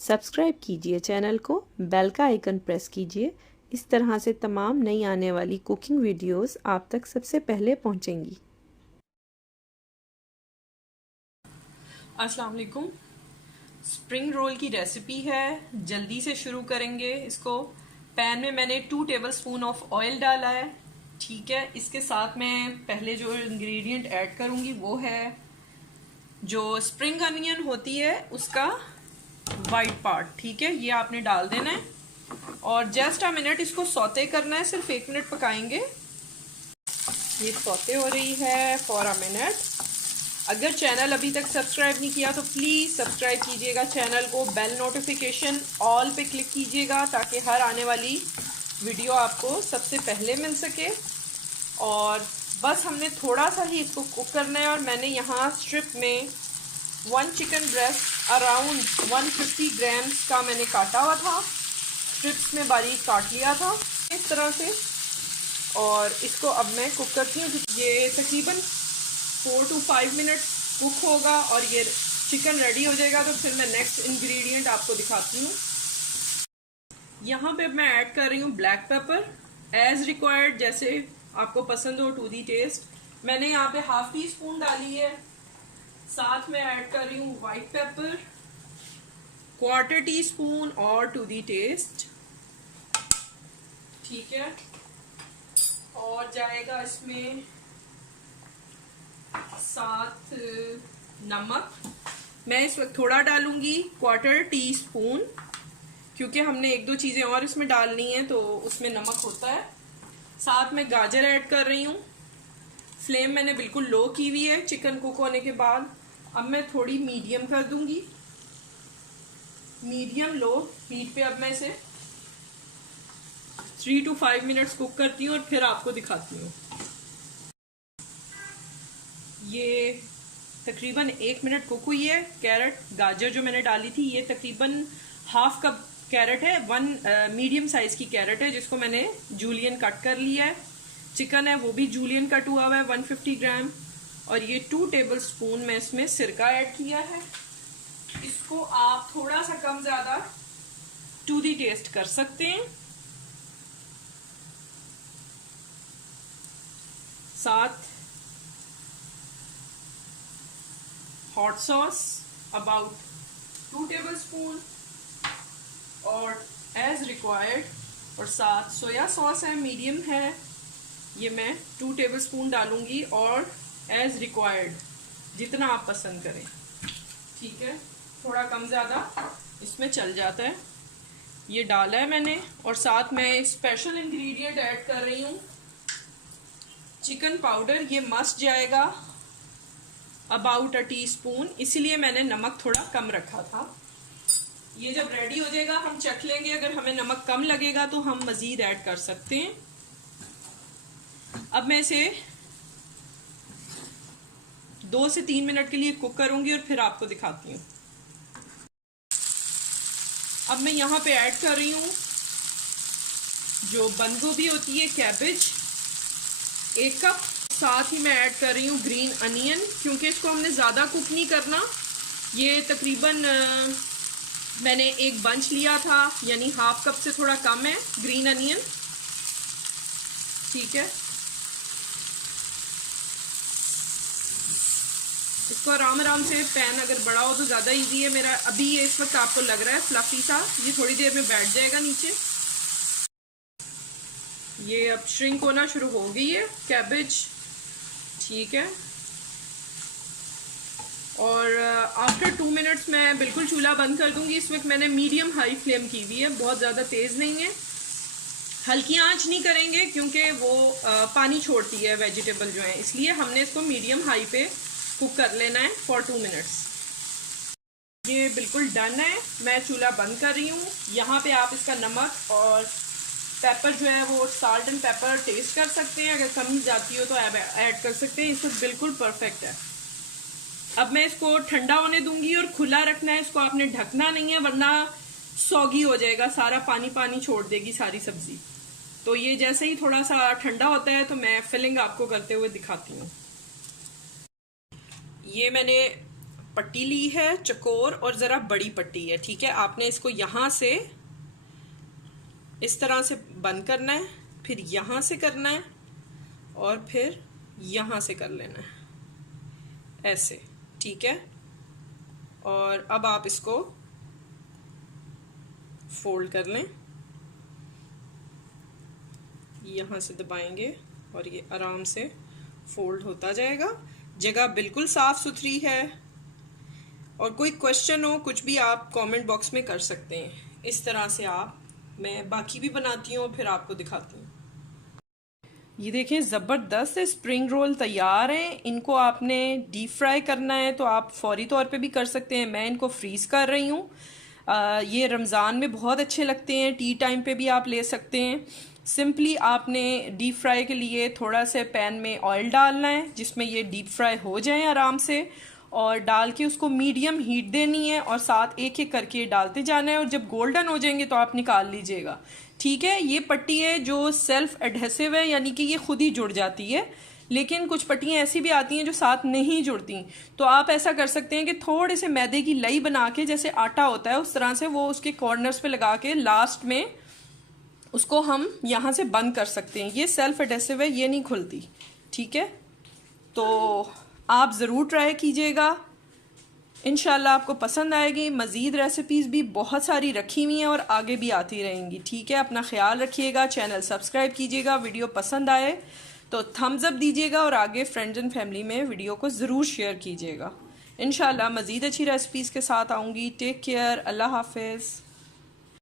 Subscribe कीजिए channel को, bell का आइकन प्रेस कीजिए। इस तरह से तमाम नई आने वाली कुकिंग वीडियोस आप तक सबसे पहले पहुंचेंगी। अस्सलाम वालेकुम। स्प्रिंग रोल की रेसिपी है, जल्दी से शुरू करेंगे इसको। पैन में मैंने 2 टेबलस्पून ऑफ ऑयल डाला है। ठीक है, इसके साथ मैं पहले जो इंग्रेडिएंट ऐड करूंगी वो है जो स्प्रिंग अनियन होती है उसका वाइट पार्ट। ठीक है, ये आपने डाल देना है और जस्ट अ मिनट इसको सौते करना है, सिर्फ 1 मिनट पकाएंगे। ये सौते हो रही है फॉर अ मिनट। अगर चैनल अभी तक सब्सक्राइब नहीं किया तो प्लीज़ सब्सक्राइब कीजिएगा चैनल को, बेल नोटिफिकेशन ऑल पे क्लिक कीजिएगा ताकि हर आने वाली वीडियो आपको सबसे पहले मिल सके। और बस हमने थोड़ा सा ही इसको कुक करना है। और मैंने यहाँ स्ट्रिप में 1 चिकन ब्रेस्ट अराउंड 150 ग्राम्स का मैंने काटा हुआ था, स्ट्रिप्स में बारीक काट लिया था इस तरह से। और इसको अब मैं कुक करती हूँ। ये तकरीबन 4 to 5 मिनट कुक होगा और ये चिकन रेडी हो जाएगा तो फिर मैं नेक्स्ट इंग्रेडिएंट आपको दिखाती हूँ। यहाँ पे मैं ऐड कर रही हूँ ब्लैक पेपर एज रिक्वायर्ड, जैसे आपको पसंद हो टू दी टेस्ट। मैंने यहाँ पे ½ टीस्पून डाली है। साथ में ऐड कर रही हूँ व्हाइट पेपर 1/4 टीस्पून और टू दी टेस्ट। ठीक है, और जाएगा इसमें साथ नमक। मैं इस वक्त थोड़ा डालूंगी 1/4 टीस्पून, क्योंकि हमने 1-2 चीजें और इसमें डालनी है तो उसमें नमक होता है। साथ में गाजर ऐड कर रही हूँ। फ्लेम मैंने बिल्कुल लो की हुई है चिकन कुक होने के बाद। अब मैं थोड़ी मीडियम कर दूंगी, मीडियम लो हीट पे। अब मैं इसे 3 to 5 मिनट्स कुक करती हूँ और फिर आपको दिखाती हूँ। ये तकरीबन 1 मिनट कुक हुई है। कैरेट गाजर जो मैंने डाली थी ये तकरीबन ½ कप कैरेट है, 1 मीडियम साइज की कैरेट है जिसको मैंने जूलियन कट कर लिया है। चिकन है वो भी जूलियन कट हुआ हुआ है 150 ग्राम। और ये 2 टेबलस्पून में इसमें सिरका ऐड किया है। इसको आप थोड़ा सा कम ज्यादा टू दी टेस्ट कर सकते हैं। साथ हॉट सॉस अबाउट 2 टेबलस्पून और एज रिक्वायर्ड। और साथ सोया सॉस है, मीडियम है, ये मैं 2 टेबलस्पून डालूंगी और एज रिक्वायर्ड जितना आप पसंद करें। ठीक है, थोड़ा कम ज़्यादा इसमें चल जाता है। ये डाला है मैंने। और साथ मैं स्पेशल इंग्रेडिएंट ऐड कर रही हूँ चिकन पाउडर। ये मस्ट जाएगा अबाउट 1 टीस्पून, इसीलिए मैंने नमक थोड़ा कम रखा था। ये जब रेडी हो जाएगा हम चख लेंगे, अगर हमें नमक कम लगेगा तो हम मजीद ऐड कर सकते हैं। अब मैं इसे 2 से 3 मिनट के लिए कुक करूंगी और फिर आपको दिखाती हूँ। अब मैं यहाँ पे ऐड कर रही हूँ जो बंद गोभी होती है, कैबेज 1 कप। साथ ही मैं ऐड कर रही हूँ ग्रीन अनियन, क्योंकि इसको हमने ज़्यादा कुक नहीं करना। ये तकरीबन मैंने 1 बंच लिया था, यानी ½ कप से थोड़ा कम है ग्रीन अनियन। ठीक है, इसको आराम आराम से, पैन अगर बड़ा हो तो ज़्यादा इजी है। मेरा अभी ये इस वक्त आपको लग रहा है फ्लफी सा, ये थोड़ी देर में बैठ जाएगा नीचे। ये अब श्रिंक होना शुरू हो गई है कैबेज। ठीक है, और आफ्टर 2 मिनट्स मैं बिल्कुल चूल्हा बंद कर दूंगी। इस वक्त मैंने मीडियम हाई फ्लेम की हुई है, बहुत ज़्यादा तेज़ नहीं है। हल्की आंच नहीं करेंगे क्योंकि वो पानी छोड़ती है वेजिटेबल जो है, इसलिए हमने इसको मीडियम हाई पे कुक कर लेना है फॉर 2 मिनट्स। ये बिल्कुल डन है, मैं चूल्हा बंद कर रही हूँ। यहाँ पे आप इसका नमक और पेपर जो है वो साल्ट एंड पेपर टेस्ट कर सकते हैं, अगर कमी जाती हो तो ऐड कर सकते हैं। इसको बिल्कुल परफेक्ट है। अब मैं इसको ठंडा होने दूंगी और खुला रखना है, इसको आपने ढकना नहीं है वरना सौगी हो जाएगा, सारा पानी पानी छोड़ देगी सारी सब्जी। तो ये जैसे ही थोड़ा सा ठंडा होता है तो मैं फिलिंग आपको करते हुए दिखाती हूँ। ये मैंने पट्टी ली है चकोर और ज़रा बड़ी पट्टी है, ठीक है। आपने इसको यहाँ से इस तरह से बंद करना है, फिर यहाँ से करना है और फिर यहाँ से कर लेना है ऐसे, ठीक है। और अब आप इसको फोल्ड कर लें, यहाँ से दबाएंगे और ये आराम से फोल्ड होता जाएगा। जगह बिल्कुल साफ सुथरी है, और कोई क्वेश्चन हो कुछ भी आप कमेंट बॉक्स में कर सकते हैं। इस तरह से मैं बाकी भी बनाती हूँ फिर आपको दिखाती हूँ। ये देखें ज़बरदस्त स्प्रिंग रोल तैयार हैं। इनको आपने डीप फ्राई करना है तो आप फौरी तौर पे भी कर सकते हैं, मैं इनको फ्रीज़ कर रही हूँ। ये रमज़ान में बहुत अच्छे लगते हैं, टी टाइम पे भी आप ले सकते हैं। सिंपली आपने डीप फ्राई के लिए थोड़ा से पैन में ऑयल डालना है जिसमें ये डीप फ्राई हो जाए आराम से, और डाल के उसको मीडियम हीट देनी है और साथ एक एक करके डालते जाना है, और जब गोल्डन हो जाएंगे तो आप निकाल लीजिएगा, ठीक है। ये पट्टी है जो सेल्फ एडहेसिव है, यानी कि ये खुद ही जुड़ जाती है, लेकिन कुछ पट्टियाँ ऐसी भी आती हैं जो साथ नहीं जुड़ती। तो आप ऐसा कर सकते हैं कि थोड़े से मैदे की लई बना के, जैसे आटा होता है उस तरह से, वो उसके कॉर्नर्स पे लगा के लास्ट में उसको हम यहाँ से बंद कर सकते हैं। ये सेल्फ एडहेसिव है, ये नहीं खुलती, ठीक है। तो आप ज़रूर ट्राई कीजिएगा, इंशाल्लाह आपको पसंद आएगी। मज़ीद रेसिपीज़ भी बहुत सारी रखी हुई हैं और आगे भी आती रहेंगी, ठीक है। अपना ख्याल रखिएगा, चैनल सब्सक्राइब कीजिएगा, वीडियो पसंद आए तो थम्स अप दीजिएगा और आगे फ्रेंड्स एंड फैमिली में वीडियो को ज़रूर शेयर कीजिएगा। इंशाल्लाह मज़ीद अच्छी रेसिपीज़ के साथ आऊँगी। टेक केयर, अल्लाह हाफिज़।